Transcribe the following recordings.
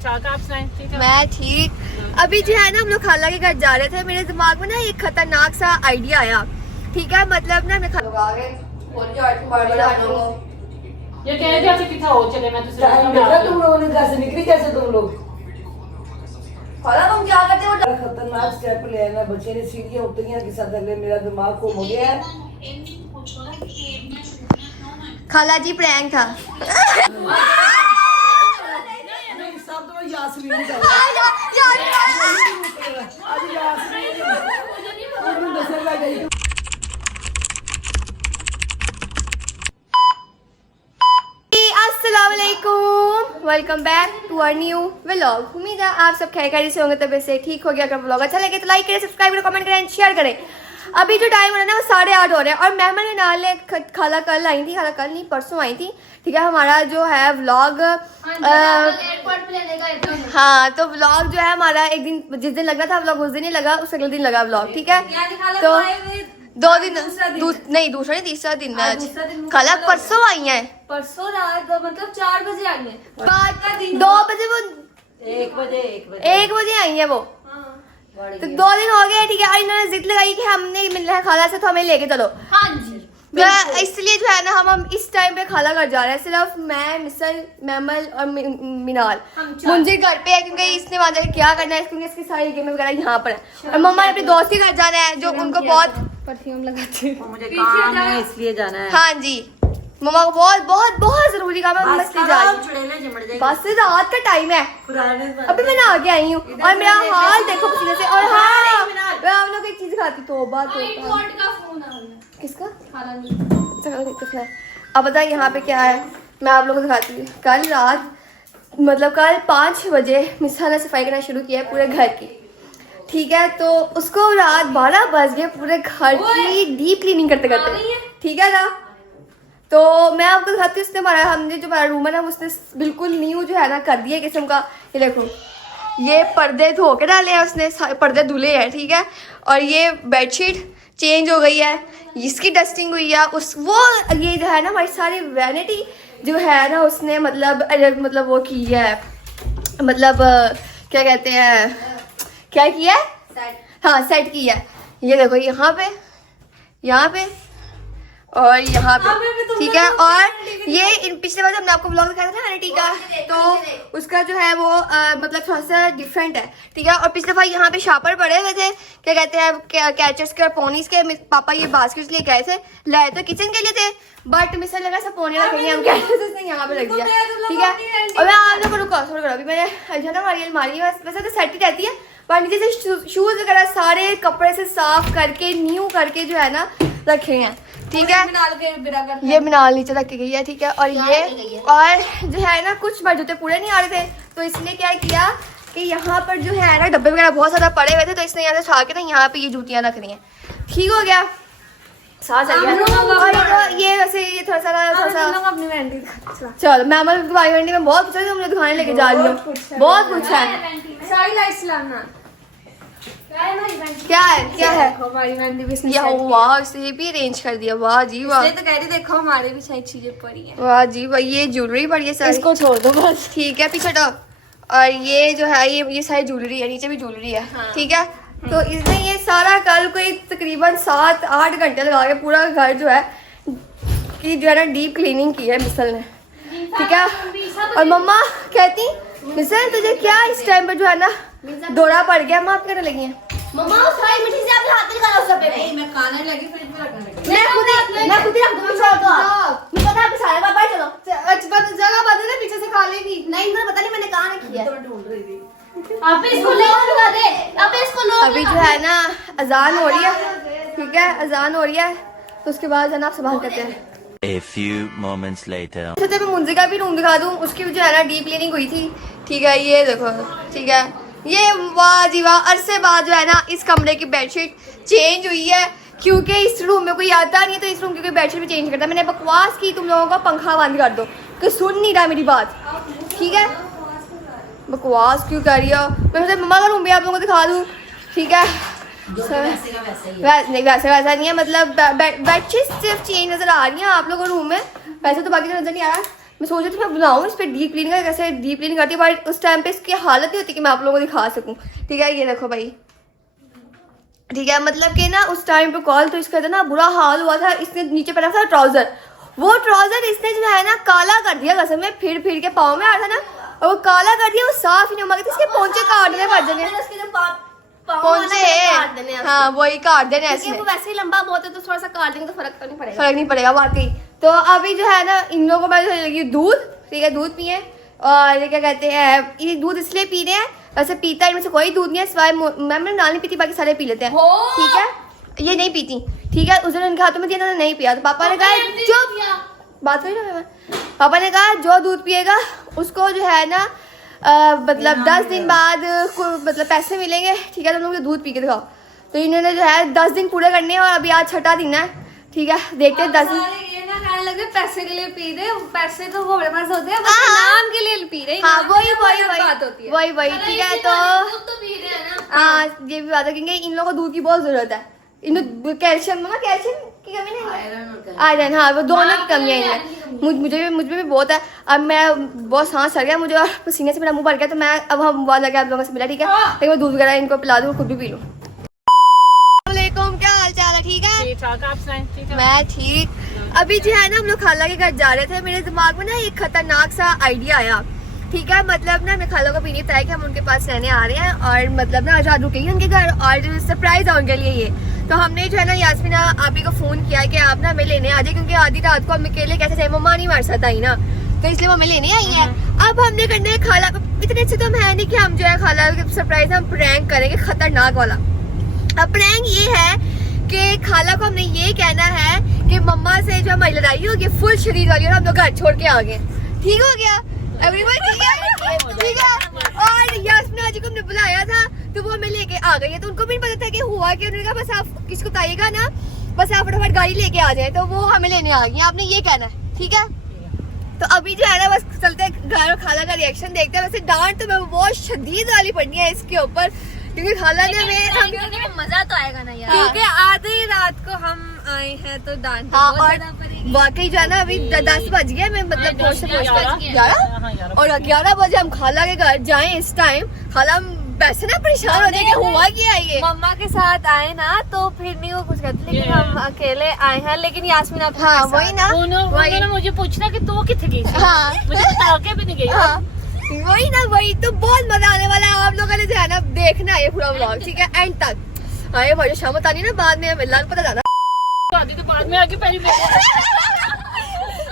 ठीक ठाक, आप सुनाएं? ठीक है, मैं ठीक। अभी जो है ना हम लोग खाला के घर जा रहे थे, मेरे दिमाग में ना एक खतरनाक सा आइडिया आया। ठीक है, मतलब ना मैं ये कह रहे थे आपसे कितना हो चले, मैं तुझसे तुम लोगों ने घर से निकली कैसे तुम लोग? खाला तुम क्या करते हो? खतरनाक स्टेप ले ना, बच्चे ने सीढ़ियां उतरियां के साथ अगले मेरा दिमाग को हो गया है। खाला जी प्रैंक था। सब तो यासमीन का आज यासमीन दसरा गई। अस्सलामुअलैकुम, welcome back to our new vlog. उम्मीद है आप सब खैर से होंगे, तबीयत से ठीक हो गया। अगर व्लॉग अच्छा लगे तो लाइक करें, सब्सक्राइब करें, कमेंट करें, शेयर करें। अभी जो टाइम हो रहा है ना वो 8:30 हो रहे हैं और मेहमान के नाल खाला कल आई थी, खाला कल नहीं परसों आई थी। ठीक है, हमारा जो है व्लॉग हाँ तो व्लॉग जो है हमारा एक दिन जिस दिन लगना था व्लॉग उस दिन ही लगा, उस अगले दिन लगा व्लॉग। ठीक है, तो 2 दिन नहीं, दूसरा नहीं तीसरा दिन है आज। खाला परसों आई है, परसों रात मतलब 4 बजे आई है, 2 बजे वो 1 बजे आई है वो। तो 2 दिन हो गए। ठीक है, और इन्होंने जिद लगाई कि हमने मिलना है खाला से, तो हमें लेके चलो। हाँ जी, इसलिए जो है ना हम इस टाइम पे खाला घर जा रहे हैं। सिर्फ मैं, मिसल, मैमल और मिनाल मुझे घर पे है, क्योंकि इसने वहां जाके क्या करना है, क्योंकि इसकी सारी गेम वगैरह यहाँ पर है। और मम्मा ने अपने दोस्त के घर जाना है जो उनको बहुत परफ्यूम लगाती है, मुझे काम है इसलिए जाना है। हाँ जी, मम्मा को बहुत बहुत बहुत जरूरी काम है, मस्ती जा रही। बस रात का टाइम है, अभी मैं नहा के आई हूँ और मेरा हाल देखो पसीने से। और हाँ, मैं आप लोग एक चीज दिखाती, तौबा किसका अब बता यहाँ पे क्या है, मैं आप लोगों को दिखाती हूँ। कल रात मतलब कल 5 बजे मिसा ने सफाई करना शुरू किया है पूरे घर की। ठीक है, तो उसको रात 12 बज गए पूरे घर की डीप क्लीनिंग करते करते। ठीक है ना, तो मैं आपको दिखाती हूँ उसने हमने जो हमारा रूम है ना उसने बिल्कुल न्यू जो है ना कर दिया किस्म का। ये देखो, ये पर्दे धो के डाले हैं उसने, पर्दे धुले हैं। ठीक है, और ये बेडशीट चेंज हो गई है, इसकी डस्टिंग हुई है। ये जो है ना हमारी सारी वैनिटी जो है ना उसने मतलब वो की है, मतलब क्या कहते हैं, क्या किया है, हाँ सेट किया है। ये देखो यहाँ पे और यहाँ पे। ठीक है, और ये पिछले बार हमने आपको ब्लॉग दिखाया था ना वैनिटी का, तो उसका जो है वो मतलब थोड़ा सा डिफरेंट है। ठीक है, और पिछले बार यहाँ पे शापर पड़े हुए थे, क्या कहते हैं, कैचर्स के और पोनीस के। पापा ये बास्केट्स लेके आए थे, लाए तो किचन के लिए थे, बट मिस लगा सब पोने रखेंगे हम, कैचर्स यहाँ पे रख दिया। ठीक है, और मैं आप लोग रुको थोड़ा अभी मैंने जो ना हमारी अलमारी वैसे तो सेट ही रहती है, पर नीचे से शूज वगैरह सारे कपड़े से साफ करके न्यू करके जो है ना रखे हैं। ठीक है, ये मिनाल नीचे रख के गई है। ठीक है, और ये और जो है ना कुछ बार जूते पूरे नहीं आ रहे थे, तो इसने क्या किया कि यहाँ पर जो है ना डब्बे वगैरह बहुत सारा पड़े हुए थे, तो इसने यहाँ से उठा के ना यहाँ पे ये जूतियाँ रख रही हैं। ठीक हो गया, साथ चल गया। और ये वैसे ये थोड़ा सा चलो मैं हमारी वैंडी में बहुत कुछ है, मुझे दिखाने लेके जा रही हूँ, बहुत कुछ है। क्या है हमारी वैंडी भी वाह, इसे भी अरेंज कर दिया, वाह जी वाह। तो कह रही देखो हमारे भी सारी चीजें पड़ी हैं। वाह जी वाह, ये ज्वेलरी पड़ी है सारी, इसको छोड़ दो बस। ठीक है, पीछे तो और ये जो है ये सारी ज्वेलरी है, नीचे भी ज्वेलरी है। हाँ। ठीक है, तो इसने ये सारा कल कोई तकरीबन 7-8 घंटे लगा के पूरा घर जो है कि जो है ना डीप क्लीनिंग की है मिसल ने। ठीक है, और मम्मा कहती मिसल तुझे क्या इस टाइम पर जो है ना दौरा पड़ गया, माफ करने लगी है। मम्मा उस सारी मिट्टी से आप हाथ निकालो सब पे। नहीं, मैं खाने लगी, फ्रिज में रखने लगी। मैं खुद ही रख दूंगी सब। मुझे पता है आप सारे बाबा चलो। अच्छा जगह बदल ना, पीछे से खा लेगी। नहीं मुझे पता नहीं मैंने कहां रखी है। तो मैं ढूंढ रही थी। आप इसको लोग लगा दे, आप इसको लोग। अभी जो है ना अजान हो रही है। ठीक है, अजान हो रही है, तो उसके बाद है ना आप संभाल करते हैं। A few moments later. अच्छा, मैं मुंजी का भी रूम दिखा दूँ, उसकी भी जो है ना डीप क्लीनिंग हुई थी। ठीक है, ये देखो। ठीक है, ये वाह जी वाह, अरसे बाद जो है ना इस कमरे की बेडशीट चेंज हुई है, क्योंकि इस रूम में कोई आता नहीं है, तो इस रूम की कोई बेडशीट भी चेंज करता है। मैंने बकवास की तुम लोगों का पंखा बंद कर दो, कि सुन नहीं रहा मेरी बात। ठीक है, बकवास क्यों कर रही हो, मैं सोचा मम्मा का रूम भी आप लोगों को दिखा दूँ। ठीक है, वैसा नहीं है, मतलब बेडशीट सिर्फ चेंज नजर आ रही है आप लोगों को रूम में, वैसे तो बाकी तो नजर नहीं आ रहा। मैं सोच रही थी मैं बुलाऊँ इस पर डीप क्लीन का, कैसे डीप क्लीन करती है, बट उस टाइम पे इसकी हालत नहीं होती कि मैं आप लोगों को दिखा सकूँ। ठीक है, ये देखो भाई, ठीक है, मतलब कि ना उस टाइम पे कॉल तो इसका इतना बुरा हाल हुआ था। इसने नीचे पहना था ट्राउजर, वो ट्राउजर इसने जो है ना काला कर दिया, कसम में फिर के पाँव में आ रहा था ना, और वो काला कर दिया, वो साफ ही नहीं हुआ। इसके पोंचे काट देने पड़ जाएंगे, पोंचे, हाँ वही काट देने ऐसे। वो वैसे ही लंबा बहुत है तो थोड़ा सा काट देंगे तो फर्क तो नहीं पड़ेगा। फर्क नहीं पड़ेगा वाकई। तो अभी जो है ना इन लोगों को मैं लगी दूध, ठीक है, दूध पिए। और ये क्या कहते हैं, ये दूध इसलिए पी रहे हैं, वैसे पीता इनमें से कोई दूध नहीं है सिवाय मैम नाल नहीं पीती, बाकी सारे पी लेते हैं, ठीक है। ये नहीं पीती, ठीक है, उस दिन उनके हाथों में दिया था, नहीं पिया, तो पापा ने कहा चुप, बात हुई ना, पापा ने कहा जो दूध पिएगा उसको जो है ना मतलब 10 दिन बाद मतलब पैसे मिलेंगे, ठीक है, तो लोग दूध पी के दिखाओ। तो इन्होंने जो है 10 दिन पूरे करने हैं और अभी आज 6वां दिन है, ठीक है, देखते हैं 10 दिन। ये ना कहने लगे पैसे के लिए पी रहे, पैसे तो वो बड़े पास होते हैं, बस नाम के लिए पी रहे। हाँ वही बात होती है, वही, ठीक है। तो हाँ ये भी बात है, क्योंकि इन लोगों को दूध की बहुत जरूरत है, इन्हें कैल्शियम की कमी नहीं, आयरन, हाँ वो दोनों की कमी है इन्हें। मुझे भी बहुत है। अब मैं बहुत सांस चढ़ गया मुझे और पसीने से मेरा मुंह भर गया, तो मैं अब हम बहुत लगे आप लोगों से मिला, ठीक है, लेकिन मैं दूध वगैरह इनको पिला दूँ, खुद भी पी लूँ। क्या हाल चाल है, ठीक है? ठीक ठाक, आप सुनाएं? ठीक है, मैं ठीक। अभी जो है ना हम लोग खाला के घर जा रहे थे, मेरे दिमाग में ना एक खतरनाक सा आइडिया आया, ठीक है। मतलब ना मैं खाला को भी नहीं बताया कि हम उनके पास रहने आ रहे हैं, और मतलब ना आज रात रुकेंगे उनके घर, और सरप्राइज है उनके लिए ये। तो हमने जो है ना यास्मीन आपी को फोन किया कि आप ना हमें लेने आ जाए, क्योंकि आधी रात को हम अकेले कैसे जाए, मम्मा नहीं हमारे साथ आई ना, तो इसलिए वो हमें लेने आई है। अब हमने करना है खाला को, इतने अच्छे तो हम है नहीं कि हम जो है खाला सरप्राइज हम प्रैंक करेंगे खतरनाक वाला। अब प्रैंक ये है कि खाला को हमने ये कहना है कि मम्मा से जो हमारी लड़ाई होगी फुल शरीर वाली, और हम लोग घर छोड़ के आ गए, ठीक हो गया एवरीवन, ठीक है। और यास्मीन जी को हमने बुलाया था तो वो हमें लेके आ गई है, तो उनको भी नहीं पता था कि हुआ कि, उन्होंने कहा बस आप किसको बताइएगा ना, बस आप फटाफट गाड़ी लेके आ जाए, तो वो हमें लेने आ गई, आपने ये कहना है, ठीक है। तो अभी जो है ना बस चलते घर और खाला का रिएक्शन देखते हैं। वैसे डांट तो मैं बहुत शदीद वाली पड़नी है इसके ऊपर, क्योंकि खाला ने हमें मजा तो आएगा ना यार, क्योंकि आधी रात को हम आए हैं तो डांट हाँ, और वाकई जो है ना अभी 10 बज गए, मैं मतलब पहुंचते 11 और 11 बजे हम खाला के घर जाएं इस टाइम, खाला हम वैसे ना परेशान हो जाए हुआ क्या है ये। मम्मा के साथ आए ना तो फिर नहीं वो कुछ कहते, लेकिन हम अकेले आए हैं, लेकिन यास्मीन आप हाँ वही ना, उन्होंने मुझे पूछना कि तू किथे गई थी, हाँ मुझे बता के भी नहीं गई। हाँ वही ना, वही तो बहुत मजा आने वाला है, आप लोगों ने जो है ना देखना है पूरा व्लॉग, ठीक है, एंड तक। हाँ ये भाई शाम आनी ना, बाद में मिलना पता जाना, शादी तो बाद में आके पहले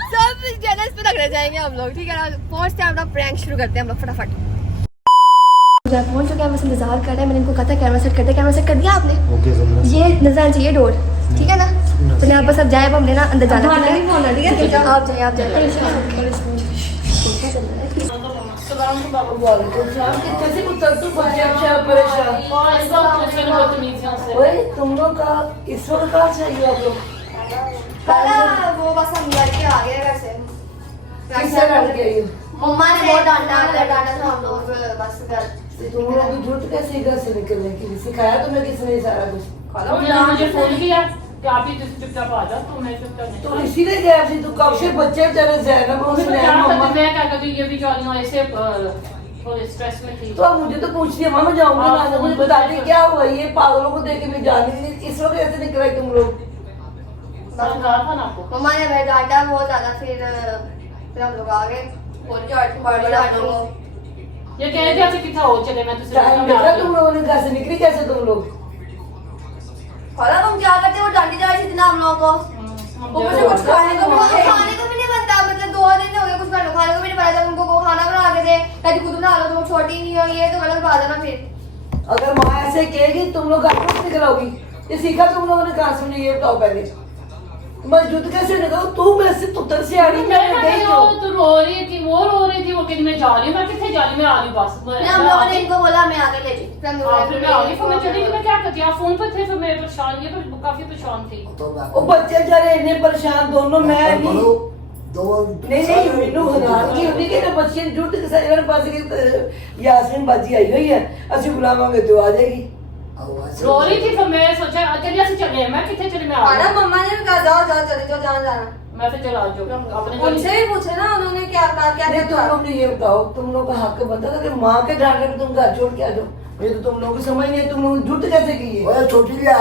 सब जलस पे लगने जाएंगे हम लोग, ठीक है। पहुंचते हैं अपना प्रैंक शुरू करते हैं हम लोग फटाफट। पहुंच चुके हैं, बस इंतजार कर रहे हैं, मैंने इनको कहा था कैमरा सेट कर दिया, कैमरा सेट कर दिया आपने? ये नजर आना चाहिए डोर, ठीक है ना, तो यहाँ पर सब जाए, अब हमने ना अंदर जाना है, ठीक है, आप जाए, आप जाए। कैसे पुत्र तू परेशान, तुम लोग का इस वक्त कहाँ चाहिए आप लोग? वो बस हम लड़के आ गए घर से, किससे लड़के आई हो? मम्मा ने बहुत डांटा था हम लोग, बस घर तुम लोग भी झूठ कैसे घर से निकलने की सिखाया तुम्हें किसने ये सारा कुछ? मुझे फोन किया कि आप ही चुपचाप आ जाओ, तो मैं चुपचाप नहीं। तो इसीलिए गया थी तू कब से बच्चे तेरे जहन में उसने मम्मा मैं क्या करती, ये भी जॉलिंग ऐसे थोड़े स्ट्रेस में थी। तो अब मुझे तो पूछती है मैं जाऊंगी ना, मुझे बता दी क्या हुआ, ये पागलों को देख के मैं जान नहीं, इस वक्त कैसे निकला तुम लोग? समझा था ना आपको, मम्मा ने हमें डांटा बहुत ज्यादा, फिर हम लोग आ गए, बोल के ये कह रहे थे आपसे कितना हो चले, मैं तो टाइम देखा तुम लोगों ने, घर से निकली कैसे तुम लोग? खाला तुम क्या करते हो, डांटी जा रही थी इतना हम लोगों को, ऊपर से कुछ खाने को भी नहीं बनता, मतलब 2 दिन हो गए कुछ खाने को भी नहीं पता, जब उनको वो खाना बना के दे कभी खुद बना लो, तुम छोटी नहीं हो, ये तो गलत बात है ना। फिर अगर माँ ऐसे कहेगी तुम लोग घर से निकलोगी, ये सीखा तुम लोगों ने कहाँ से? ये बताओ पहले, मजबूत कैसे निकलो? तू वैसे पुत्र से आ रही, मैं गई क्यों? तो रो रही थी, वो रो रही थी, वो कहती मैं जा रही हूँ, मैं कितने जा रही हूँ, मैं आ रही बस। हम लोगों ने इनको बोला मैं आगे ले जी, फिर मैं आ गई, फिर मैं चली गई, मैं क्या करती, आप फोन पर थे, फिर मैं परेशान, ये काफी परेशान थी। वो बच्चे बेचारे इतने परेशान दोनों, मैं नहीं मैनू हैरान की होनी कि बच्चे झूठ के साथ मेरे पास यास्मीन बाजी आई हुई है, असि बुलावांगे तो आ जाएगी। रो रही थी, फिर मैं सोचा चलिए ऐसे चले, मैं कितने चले, मैं आ गई। मम्मा ने भी कहा जाओ जाओ चले जाओ, जहाँ जाना। मैं फिर चला जाओ अपने उनसे भी पूछे ना उन्होंने क्या कहा, क्या नहीं, तुम क्या लोग ये बताओ, तुम लोग का हक बनता था कि माँ के डांट के तुम घर छोड़ के आ जाओ। ये तो तुम लोगों को समझ नहीं है, तुम लोग झूठ कैसे की है? ओए छोटी लिया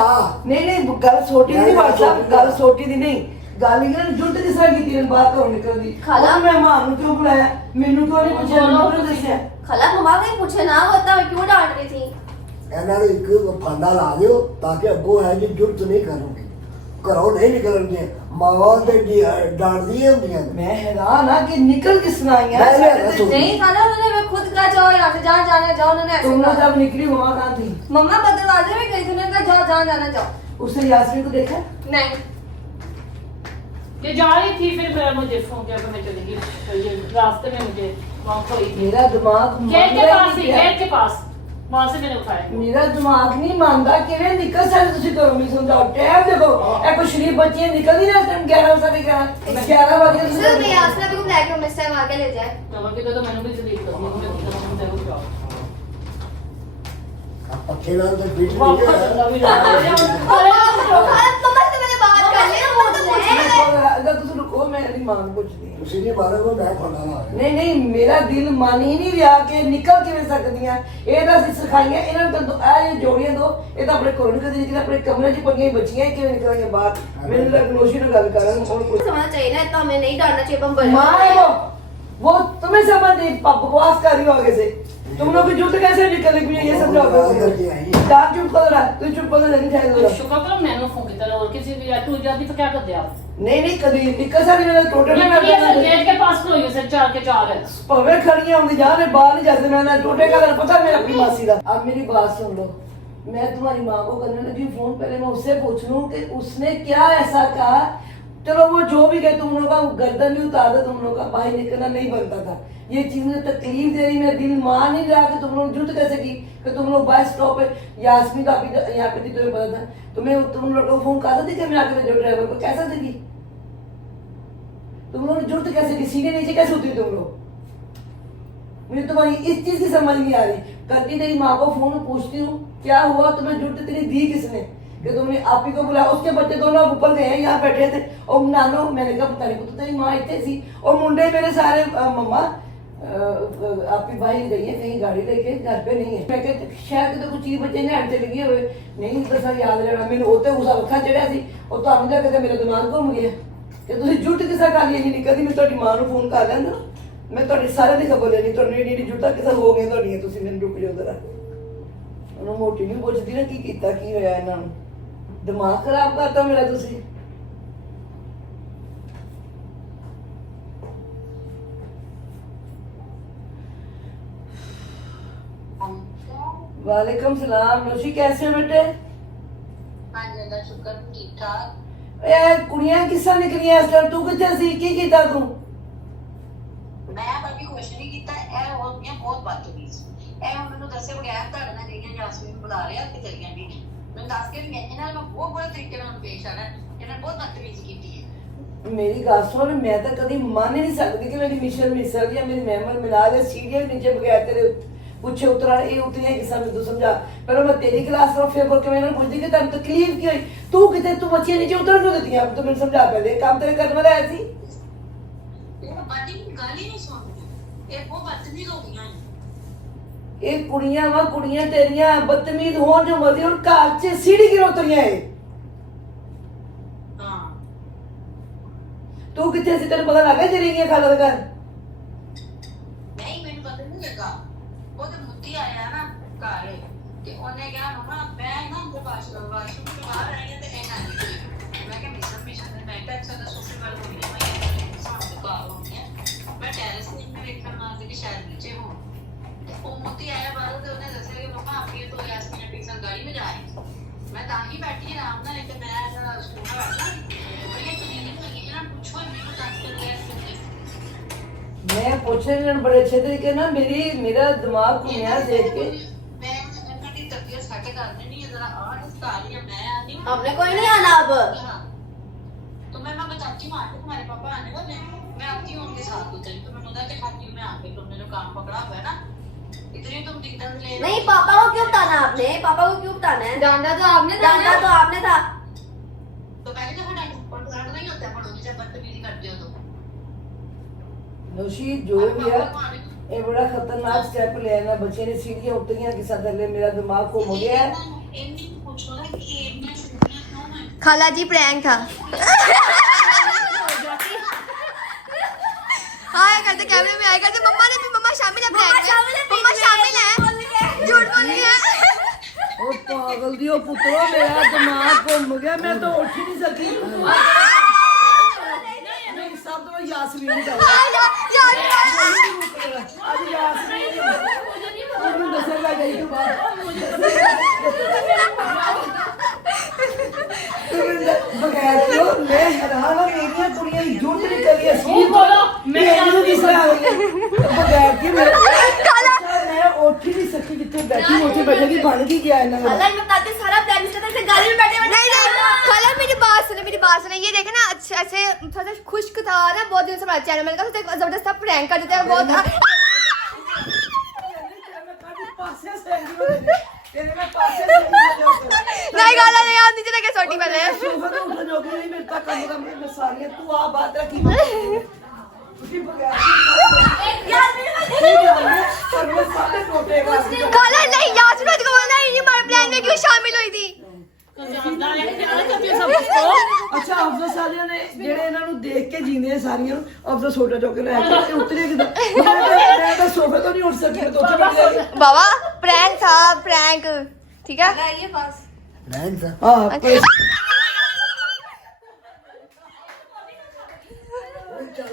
नहीं नहीं, गल छोटी दी नहीं भाई साहब, गल छोटी दी नहीं, गल ये झूठ किस तरह की बात करो निकल दी। खाला। और मेहमान क्यों बुलाया, मेनू क्यों नहीं पूछा, मेनू क्यों दसिया? खाला मम्मा को ही पूछे ना, वो इतना क्यों डांट रही थी? ਇਹਨਾਂ ਨੂੰ ਇੱਕ ਫਾਂਦਾ ਲਾ ਦਿਓ ਤਾਂ ਕਿ ਅੱਗੋਂ ਹੈ ਜੀ ਜੁਰਤ ਨਹੀਂ ਕਰੋਗੇ, ਘਰੋਂ ਨਹੀਂ ਨਿਕਲਣਗੇ। ਮਾਵਾਂ ਤੇ ਡਾਂਟਦੀਆਂ ਹੁੰਦੀਆਂ ਨੇ। मैं हैरान हाँ कि निकल किस तरह आई मैं हैं? हैरान हूँ। नहीं खाना, उन्होंने खुद कहा जाओ यहाँ से, जहाँ जाना जाओ। उन्होंने ऐसे तुम लोग कहा। जब निकली वहाँ कहाँ थी? मम्मा दरवाजे में गई थी, उन्होंने कहा जाओ जहाँ जाना जाओ। उसने यास्मीन को देखा? नहीं ये जा रही थी फिर मेरा मुझे फोन किया कि मैं चली गई, ये रास्ते में मुझे वहाँ खोई थी मेरा दिमाग गेट के मानता पास ही थी, नहीं गेट के पास, वहाँ से मैंने उठाया। मेरा दिमाग नहीं मानता कि वे निकल सकते, ਤੁਸੀਂ ਕਰੋ ਮੈਨੂੰ ਸਮਝਾਓ। ਟਾਈਮ ਦੇਖੋ, ਇਹ ਕੁਛ ਸ਼ਰੀਫ ਬੱਚੀਆਂ ਨਿਕਲਦੀ ਨਾ ਟਾਈਮ 11 साढ़े 11 बजे सिर्फ मैं यासना भी को बुला के मिस टाइम आके ले जाए। चलो कि तो मैंने भी डिलीट कर दिया, मुझे तो मुझे जाओ ਆ ਪੱਖੇ ਨਾਲ ਤੇ ਪੀठ वापस ਨਹੀਂ चलना भी ना मम्मा से मैंने बात कर ली, वो तो पूछे। अगर ਤੁਸੀਂ ਰੁਕੋ, ਮੈਂ ਇਹਦੀ ਮਾਂ ਨੂੰ ਪੁੱਛਦੀ ਹਾਂ। ਤੁਸੀਂ ਨਹੀਂ ਮਾਰੋਗੇ ਮੈਂ ਫਾਂਦਾ ਲਾ ਰਿਹਾ। ਨਹੀਂ ਨਹੀਂ, ਮੇਰਾ ਦਿਲ ਮੰਨ ਹੀ ਨਹੀਂ ਰਿਹਾ ਕਿ ਨਿਕਲ ਕਿਵੇਂ ਸਕਦੀਆਂ। ਇਹ ਤਾਂ ਅਸੀਂ ਸਿਖਾਈਆਂ ਇਹਨਾਂ ਨੂੰ, ਤਾਂ ਇਹ ਜੋੜੀਆਂ ਦੋ, ਇਹ ਤਾਂ ਆਪਣੇ ਘਰੋਂ ਨਿਕਲਦੀ ਲੇਕਿਨ ਆਪਣੇ ਕਮਰੇ 'ਚ ਪਈਆਂ ਬੱਚੀਆਂ ਹੀ ਕਿਵੇਂ ਨਿਕਲਣਗੀਆਂ ਬਾਹਰ। ਮੈਨੂੰ ਲੱਗ ਨੋਸ਼ੀ ਨਾਲ ਗੱਲ ਕਰਨ ਹੋਰ ਕੁਝ समझना चाहिए ना, इतना हमें नहीं डांटना चाहिए, हम बड़े माँ हो है गए। वो तुम्हें समझ नहीं, बकवास कर रही हो आगे से। तुम लोग की झूठ कैसे निकल गई, ये समझाओ। करके आई है। डांट चुप कर रहा, तू चुप कर नहीं चाहिए। शुक्र करो मैंने फोन किया और किसी भी या तू जाती तो क्या करते आप नहीं नहीं, कभी निकल सा नहीं, मैंने टोटे में गेट के पास खोई उसे 4 के 4 है पवे खड़ियां होंगी जहाँ ने बाहर नहीं जाते, मैंने टोटे का पता मेरा अपनी मासी का। अब मेरी बात सुन लो, मैं तुम्हारी माँ को करने लगी फोन, पहले मैं उससे पूछ लूं कि उसने क्या ऐसा कहा। चलो वो जो भी कहे, तुम लोग का गर्दन भी उतार दो, तुम लोग का बाहर निकलना नहीं बनता था। ये चीज मुझे तकलीफ दे रही, मेरा दिल मान नहीं रहा कि तुम लोग झूठ कैसे की कि तुम लोग बस स्टॉप पे यास्मीन का यहाँ पे थी, तुम्हें पता था। तुम्हें तुम लोग को फोन कर दी कि मैं आके जो ड्राइवर को कैसा थी, तुम लोग झूठ कैसे की, सीने नीचे कैसे होती तुम लोग। मुझे तुम्हारी इस चीज की समझ नहीं आ रही। करती तेरी माँ को फोन पूछती हूँ क्या हुआ, तुम्हें झूठ तेरी दी किसने कि तुमने आप ही को बुलाया। उसके बच्चे दोनों ऊपर गए हैं, यहाँ बैठे थे और नानो, मैंने कहा पता नहीं, तेरी माँ इतने सी और मुंडे मेरे सारे मम्मा आपकी भाई गई है कहीं गाड़ी लेके, घर पे नहीं है। मैं कहती शायद तो कुछ चीज बच्चे ने हट लगी हुए नहीं दसा याद रहना। मैंने होते उस अखा चढ़िया सी और ਤੁਹਾਨੂੰ ਜਾ ਕੇ ਮੇਰਾ ਦਿਮਾਗ ਘੁੰਮ ਗਿਆ ਕਿ ਤੁਸੀਂ ਝੂਠ ਕਿਸਾ ਕਰ ਲਈ ਨਹੀਂ ਕਦੀ। ਮੈਂ ਤੁਹਾਡੀ ਮਾਂ ਨੂੰ ਫੋਨ ਕਰ ਲੈਂਦਾ, ਮੈਂ ਤੁਹਾਡੀ ਸਾਰੇ ਦੀ ਖਬਰ ਲੈਣੀ, ਤੁਹਾਡੀ ਜਿਹੜੀ ਝੂਠਾ ਕਿਸਾ ਹੋ ਗਈਆਂ ਤੁਹਾਡੀਆਂ। ਤੁਸੀਂ ਮੈਨੂੰ ਰੁਕ ਜਾਓ ਜ਼ਰਾ। ਉਹਨੂੰ ਮੋਟੀ ਨਹੀਂ ਪੁੱਛਦੀ ਨਾ ਕੀ ਕੀਤਾ ਕੀ ਹੋਇਆ ਇਹਨਾਂ ਨੂੰ, ਦਿਮਾਗ ਖਰਾਬ ਕਰਤਾ ਮੇਰਾ ਤੁਸੀਂ। वालेकुम सलाम। नौशी कैसे हो बेटे? शुक्र ठीक ठाक। ए कुड़ियां किस्सा निकलियां इस टाइम, तू किथे सी की कीता तू? मैं कभी कुछ नहीं कीता, ए हो गया बहुत बदतमीज। ए ਹੁਣ ਮੈਨੂੰ ਦੱਸੇ ਬਗੈਰ ਤੁਹਾਡੇ ਨਾਲ ਗਈਆਂ ਜਾਸਮੀਨ ਨੂੰ ਬੁਲਾ ਲਿਆ ਕਿ ਚਲੀਆਂ ਵੀ ਮੈਨੂੰ ਦੱਸ ਕੇ ਵੀ ਇਹਨਾਂ ਨਾਲ ਮੈਂ ਬਹੁਤ ਬੁਰੇ ਤਰੀਕੇ ਨਾਲ ਪੇਸ਼ ਆਣਾ, ਇਹਨਾਂ ਨੇ ਬਹੁਤ ਬਦਤਮੀਜ਼ੀ ਕੀਤੀ ਹੈ। मेरी गल सुन, मैं तो कभी मान ही नहीं सकती कि मेरी मिशन मिस हो गई, मेरी मेहमान मिला दे सीढ़ियां भी नीचे बगैर तेरे पूछे उतरा ये उतरियां किस्सा में तू समझा। पहले मैं तेरी क्लास में फिर बोल के मैंने पूछती कि तेन तकलीफ की हुई, तू किते तू बच्चियां नीचे उतर क्यों देती हैं? अब तो मैंने समझा पहले काम तेरे करने वाला ऐसी ਇਹ ਬਾਦੀ ਗੱਲ ਹੀ ਨਹੀਂ ਸੁਣਦੀ, ਇਹ ਬਹੁਤ ਬਦਤਮੀਜ਼ ਹੋ ਗਈਆਂ ਨੇ। ये कुड़ियां वा कुड़ियां तेरियां बदतमीज होन जो मर्जी और घर च सीढ़ी गिरो उतरियां है। ਹਾਂ तू किथे सी, तेरे पता लगा चली गई खाला घर? ਨਹੀਂ ਮੈਨੂੰ ਪਤਾ ਨਹੀਂ ਲੱਗਾ। ਉਹ ਤੇ ਮੁੱਤੀ ਆਇਆ ਨਾ ਘਰ ਤੇ ਉਹਨੇ ਕਿਹਾ ਮਮਾ ਮੈਂ ਨਾ ਅੰਦਰ ਵਾਸ਼ਰੂਮ ਤੋਂ ਬਾਹਰ ਆਈ ਹਾਂ ਤੇ ਇਹਨਾਂ ਨਹੀਂ। ਮੈਂ ਕਿਹਾ ਮਿਸ਼ਨ ਮੈਂ ਤਾਂ ਅੱਛਾ ਦਾ ਸੋਫੇ ਵਾਲ ਹੋ ਗਿਆ, ਮੈਂ ਸਾਹਮਣੇ ਘਰ ਹੋ ਗਿਆ। ਮੈਂ ਟੈਰੇਸ ਤੇ ਮੈਂ ਵੇਖਣ ਮਾਰਦੀ ਕਿ ਸ਼ਾਇਦ नीचे हो। ਉਹ ਮੁੱਤੀ ਆਇਆ ਬਾਹਰ ਤੇ ਉਹਨੇ ਦੱਸਿਆ ਕਿ ਮਮਾ ਆਪਕੇ तो यास्मीन ट्यूशन गाड़ी में जा रही है। मैं ਤਾਂ ਹੀ ਬੈਠੀ ਆਰਾਮ ਨਾਲ, ਤੇ ਮੈਂ ਸਕੂਲ में बैठा भैया तुझे नहीं लगी ना पूछो मेरे दस कर लिया इसने। मैं पूछने में बड़े अच्छे तरीके ना मेरा दिमाग घूमिया देख के। मैं ਇਹਨਾਂ ਦੀ ਤਬੀਅਤ ਸਾਡੇ ਘਰ में नहीं है, जरा और तालियां मैं आनी हूं। हमने कोई नहीं आना अब। हाँ। तो मैं बताती हूँ आपको, तुम्हारे पापा आने वाले हैं, मैं आती हूँ उनके साथ उधर। तो मैं मुझे दिखाती हूँ मैं आके, तुमने जो काम पकड़ा हुआ है ना इतनी तुम दिक्कत ले रहे हो। नहीं पापा को क्यों बताना आपने? पापा को क्यों बताना है? डांटा तो आपने था डांटा ना। तो आपने था। तो पहले जो डांट नहीं होता है, जब बदतमीजी करते नौशी जो भी है ये बड़ा खतरनाक स्टेप लिया ना बच्चे ने सीढ़ियां उतरियां के साथ अगले मेरा दिमाग को हो गया है खाला जी प्रैंक था हाँ करते कैमरे में आए करते मम्मा ने भी मम्मा शामिल है प्रैंक में मम्मा शामिल है झूठ बोल रही है ओ पागल दियो पुत्रो मेरा दिमाग घूम गया मैं तो उठ ही नहीं सकी नहीं सब तो यासमीन का आज यासमीन तुम दसेगा गई तो बात बगैर क्यों मैं हैरान हूं मेरी कुड़ियां झूठ नहीं कर रही है झूठ बोलो, मैं मैं किस तरह बगैर की मैं उठ ही नहीं सकी जितने बैठी बैठेगी बन की गया है ना खाला मैं बताती हूं, सारा प्लान इसका था इसे गाड़ी में बैठे नहीं नहीं खाला मेरी बात सुने ये देखे ना अच्छा से थोड़ा सा खुश्क था ना बहुत दिन से हमारे चैनल में लगा तो जबरदस्त प्रैंक कर देते हैं बहुत नहीं गाला नहीं आप नीचे लगे सोटी पहले सोफा तो उठा जोगी नहीं मिलता कम से कम मैं सारी तू आ बात रखी उसी बगैर खाला नहीं याद नहीं को बोलना ये हमारे प्लान में क्यों शामिल हुई थी जानदा है क्या करती है सब इसको ਅੱਛਾ ਅਫਜ਼ਲ ਸਾਲਿਆਂ ਨੇ ਜਿਹੜੇ ਇਹਨਾਂ ਨੂੰ ਦੇਖ ਕੇ ਜੀਂਦੇ ਆ ਸਾਰੀਆਂ ਨੂੰ ਅਫਜ਼ਲ ਛੋਟਾ ਚੁੱਕ ਲੈ ਕੇ ਉਤਰੇ ਕਿਦਾਂ ਮੈਂ ਤਾਂ ਸੋਫੇ ਤੋਂ ਨਹੀਂ ਉੱਠ ਸਕੀ ਮੈਂ ਤਾਂ ਉੱਥੇ ਬੈਠ ਗਈ बाबा प्रैंक था प्रैंक ठीक है आइए पास रैंक था ਹਾਂ पर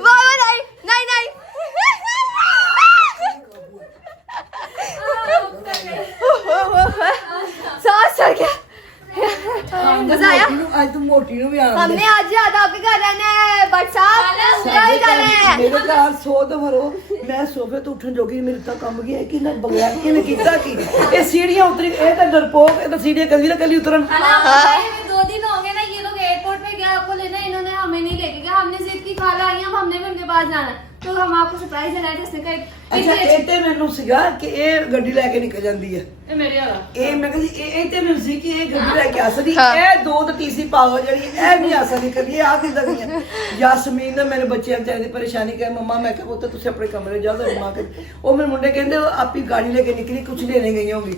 बाबा नहीं नहीं सांस चढ़ गया मजा आया ਅੱਜ ਤੂੰ ਮੋਟੀ ਨੂੰ ਵੀ ਆਣ हमने आज ज्यादा आपके घर रहना है बट साहब कल जाना है ਮੇਰੇ ਘਰ ਸੋ ਤੋਂ ਭਰੋ ਮੈਂ ਸੋਫੇ ਤੋਂ ਉੱਠਣ ਜੋਗੀ ਮੇਰੇ ਤਾਂ ਕੰਮ ਗਿਆ ਕਿ ਨਾ ਬਗੈਰ ਕਿਵੇਂ ਕੀਤਾ ਕੀ ਇਹ ਸੀੜੀਆਂ ਉਤਰੀ ਇਹ ਤਾਂ ਡਰਪੋਕ ਇਹ ਤਾਂ ਸੀੜੀਆਂ ਕਦੀ ना कली उतरन खाला 2 दिन हो गए ना ये लोग एयरपोर्ट पे गया आपको लेना इन्होंने हमें नहीं लेके गया हमने जिद की खाला आई हम हमने भी उनके पास जाना है तो हम आपको सरप्राइज देना है इसने कहा ਅੱਛਾ ਇਹ ਤੇ ਮੈਨੂੰ ਸੀਗਾ ਕਿ ਇਹ ਗੱਡੀ ਲੈ ਕੇ ਨਿਕਲ ਜਾਂਦੀ ਹੈ ਇਹ ਮੇਰੇ ਵਾਲਾ ਇਹ ਮੈਂ ਕਹਿੰਦੀ ਇਹ ਤੇ ਮੈਨੂੰ ਸੀ ਕਿ ਇਹ ਗੱਡੀ ਲੈ ਕੇ ਆ ਸਕਦੀ ਇਹ ਦੋ ਤਾਂ ਤੀਸਰੀ ਪਾਗਲ ਜਿਹੜੀ ਇਹ ਨਹੀਂ ਆ ਸਕਦੀ ਕਦੀ ਆ ਕਿੱਦਾਂ ਦੀਆਂ ਯਾਸਮੀਨ ਨੇ ਮੇਰੇ ਬੱਚਿਆਂ ਵਿਚਾਰੇ ਦੀ ਪਰੇਸ਼ਾਨੀ ਕਰ ਮੰਮਾ ਮੈਂ ਕਿਹਾ ਪੁੱਤ ਤੁਸੀਂ ਆਪਣੇ ਕਮਰੇ ਜਾਓ ਤੇ ਮਾਂ ਕੇ ਉਹ ਮੇਰੇ ਮੁੰਡੇ ਕਹਿੰਦੇ ਆਪੀ ਗਾੜੀ ਲੈ ਕੇ ਨਿਕਲੀ ਕੁਝ ਲੈਣੇ ਗਈ ਹੋਗੀ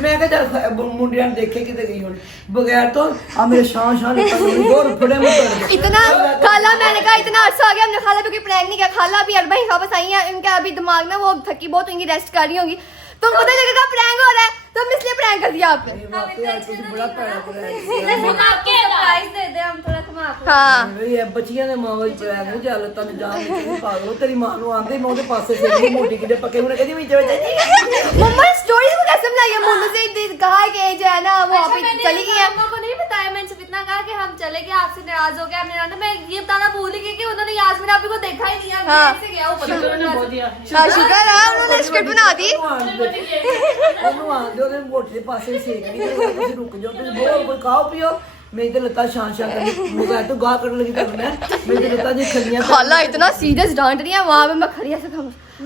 ਮੈਂ ਕਿਹਾ ਚੱਲ ਮੁੰਡਿਆਂ ਨੇ ਦੇਖੇ ਕਿਤੇ ਗਈ ਹੁਣ ਬਗੈਰ ਤੋਂ ਆ ਮੇਰੇ ਸ਼ਾਨ ਦੋ ਫੜੇ मुंह इतना खाला मैंने कहा इतना अर्सा हो गया हमने खाला पे कोई प्रैंक नहीं किया खाला भी अरबा ही वापस आई है इनका अभी दिमाग ना वो थकी बहुत होंगी रेस्ट कर रही होंगी तो पता लगेगा प्रैंक हो रहा है तो हम इसलिए प्रैंक कर दिया आपने बड़ा पैड़ा सरप्राइज दे दे हम थोड़ा घुमा के हाँ ਇਹ ਬੱਚੀਆਂ ਦੇ ਮਾਂ ਵਾਲੀ ਪ੍ਰੈਗ ਨੂੰ ਚੱਲ ਤੈਨੂੰ ਜਾਣ ਕੇ ਪਾਗਲ ਤੇਰੀ ਮਾਂ ਨੂੰ ਆਂਦੇ ਮੈਂ ਉਹਦੇ ਪਾਸੇ ਸੇ ਮੋਟੀ ਕਿਤੇ ਪੱਕੇ ਹੁਣ ਕਹਿੰਦੀ ਵਿੱਚ मम्मा स्टोरी को कैसे बनाई है मुन्नू से कहा कि जो है ना वो अच्छा, अभी मैंने चली गई है मम्मा को नहीं बताया मैंने सिर्फ इतना कहा कि हम चले गए आपसे नाराज हो गया हमने मैं ये बताना भूल ही गई कि उन्होंने यास्मीन आपी को देखा ही नहीं है हाँ। कैसे गया वो शुक्र ने पता बहुत दिया हाँ शुक्र है उन्होंने स्क्रिप्ट बना दी ਉਹਨੂੰ ਆਂਦੇ ਉਹਦੇ ਮੋਟੇ ਦੇ ਪਾਸੇ ਸੇਕ ਨਹੀਂ ਤੁਸੀਂ ਰੁਕ ਜਾਓ ਤੁਸੀਂ ਬੋਲ ਕੋਈ ਖਾਓ ਪੀਓ ਮੇਰੀ ਤੇ ਲੱਤਾਂ ਸ਼ਾਨ ਕਰਨੀ ਮੈਂ ਤੂੰ ਗਾਹ ਕੱਢ ਲਗੀ ਕਰਨਾ ਮੇਰੀ ਤੇ ਲੱਤਾਂ ਦੀ ਖੱਲੀਆਂ खाला इतना सीरियस डांट रही है वहां पे मैं खड़ी ऐसे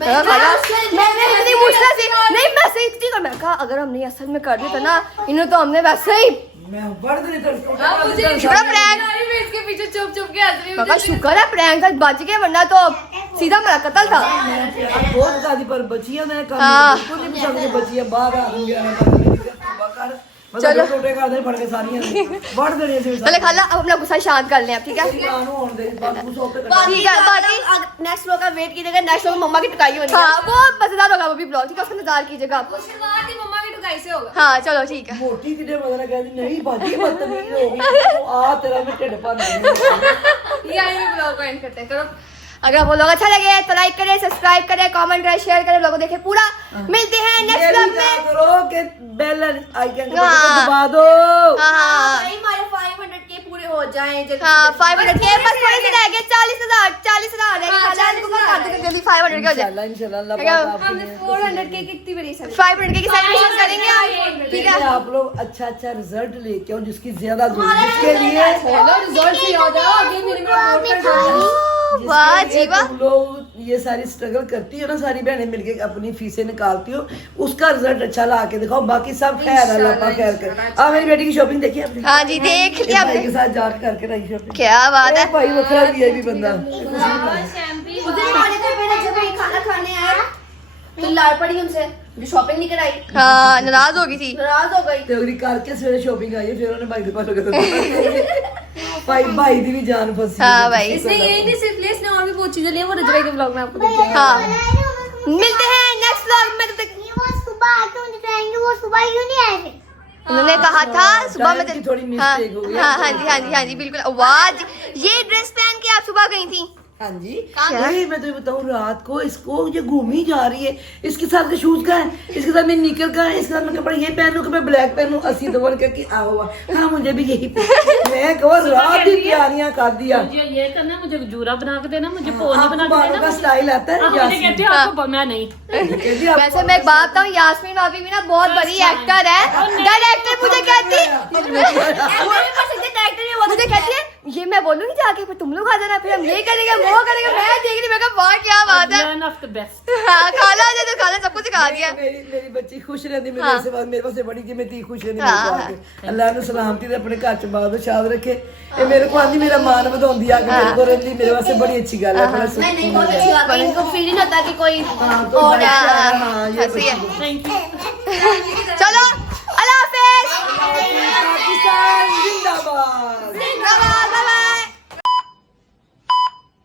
मैंने इतनी मुश्किल से नहीं मैं सही इतनी कर मैं कहा अगर हमने असल में कर दिया था ना इन्होंने तो हमने वैसे ही ਮੈਂ ਵੜਦ नहीं कर शुक्र प्रैंक मैं इसके पीछे चुप चुप के हंस रही मैं कहा शुक्र है प्रैंक था बच गए वरना तो सीधा मेरा कत्ल था ਬਹੁਤ ਜ਼ਿਆਦਾ ਪਰ ਬੱਚੀਆਂ ਨੇ ਕੰਮ ਹਾਂ। ਬਿਲਕੁਲ ਨਹੀਂ ਪਸੰਦ ਕਿ ਬੱਚੀਆਂ ਬਾਹਰ ਆ ਗਈਆਂ ਨੇ ਮਤਲਬ ਛੋਟੇ ਕਰਦੇ ਫੜ ਕੇ ਸਾਰੀਆਂ ਵੜ ਦੇਣੀਆਂ ਸੀ पहले खाला अब अपना गुस्सा शांत कर लें अब ठीक है ਮਾਂ ਨੂੰ ਆਉਣ ਦੇ ਬਾਪੂ ਸੋਪੇ ठीक है बाकी नेक्स्ट व्लॉग का वेट कीजिएगा नेक्स्ट व्लॉग मम्मा की टुकाई होनी है हाँ वो मजेदार होगा वो भी ब्लॉग ठीक है उसका इंतजार कीजिएगा आप शुरुआत ही मम्मा की टुकाई से होगा हाँ चलो ठीक है ਮੋਟੀ ਕਿਤੇ ਮਗਰ ਕਹਿੰਦੀ ਨਹੀਂ ਬਾਜੀ ਬਦਤਮੀਜ਼ ਹੋ ਗਈ ਉਹ ਆ ਤੇਰਾ ਮੈਂ ਢਿੱਡ ਭਰ ਨਹੀਂ ये आई ब्लॉग को एंड करते हैं करो अगर आपको लोग अच्छा लगे तो लाइक करें सब्सक्राइब करें कमेंट करें शेयर करें लोगों देखें पूरा मिलते हैं नेक्स्ट व्लॉग में करो कि बेल आइकन को हाँ। दबा दो हाँ हमारे 500 के पूरे हो जाएं हाँ 500 के बस थोड़े से रह गए 40,000 रह गए खाला इनको कर दो जल्दी 500 के हो जाए इंशाल्लाह अल्लाह ठीक है। पाक हमने आपके 400 के कितनी बड़ी सर 500 के सेलिब्रेशन करेंगे हम ठीक है आप लोग अच्छा रिजल्ट लेके आओ जिसकी ज्यादा जरूरत जिसके लिए रिजल्ट से याद आया आगे मेरे में वाह जिसके जी लिए वाह तुम लोग ये सारी स्ट्रगल करती हो ना सारी बहनें मिलके अपनी फीसें निकालती हो उसका रिजल्ट अच्छा ला के दिखाओ बाकी सब खैर अल्लाह पाक खैर करे आप मेरी बेटी की शॉपिंग देखी आपने हाँ जी देख लिया भाई हमने के साथ जाके करके रही शॉपिंग क्या बात है भाई वखरा भी है भी बंदा शैम्पू उधर तो लाड़ पड़ी उनसे जो शॉपिंग नहीं कराई, हाँ नाराज हो गई थी। नाराज हो गई। ਤੇ ਉਹਦੀ ਕਰਕੇ ਸਵੇਰੇ ਸ਼ੋਪਿੰਗ ਆਈ ਫਿਰ ਉਹਨੇ ਭਾਈ ਦੇ ਪਾਸ ਲਗਾ ਭਾਈ ਦੀ ਵੀ ਜਾਨ ਫਸੀ हाँ भाई इसने यही नहीं सिर्फ लिया, इसने और भी बहुत चीजें ली, वो रजवाई के ब्लॉग में आपको दिख जाएगा। हाँ मिलते हैं नेक्स्ट व्लॉग में। तब तक उन्होंने कहा था सुबह में शायद कि थोड़ी mistake हो गई। हाँ हाँ जी हाँ जी हाँ जी बिल्कुल। आवाज ये ड्रेस पहन के आप सुबह गई थी? हाँ जी वही मैं तुम्हें बताऊँ रात को इसको ये घूम ही जा रही है, इसके साथ के शूज का है, इसके साथ मेरी निकल का है, इसके साथ मैं कपड़ा ये पहनूं कि मैं ब्लैक पहनूं, अस्सी दोबारा करके आओ हाँ मुझे भी यही मैं कहो रात ही तैयारियां कर दिया। मुझे ये करना, मुझे जूरा बना के देना, मुझे पोनी बना के बालों का देना। स्टाइल आता है मुझे कहती है आपको, मैं नहीं। कहती है, वैसे मैं एक बात बताऊँ, यास्मीन भाभी भी ना बहुत बड़ी एक्टर है। डायरेक्टर मुझे कहती मुझे कहती है ये मैं बोलूंगी जाके फिर तुम लोग आ जाना, फिर हम ये करेंगे वो करेंगे। मैं देख रही, मैं कहा वाह क्या बात है। Man of the best. हाँ खाला ने तो खाला सब कुछ सिखा दिया। मेरी बच्ची खुश रहती हाँ। मेरे पास बड़ी जी मैं धी खुश रहती हाँ, मेरे को आके अल्लाह ने सलामती दे अपने घर च बाद शाद रखे। ये मेरे को आंदी मेरा मान ਵਧਾਉਂਦੀ आ के मेरे को रहती मेरे वास्ते बड़ी अच्छी गल है। अपना सुख नहीं बहुत अच्छी बात है, इनको फील नहीं होता कि कोई हाँ, और हाँ ये हंसी है। Thank you. चलो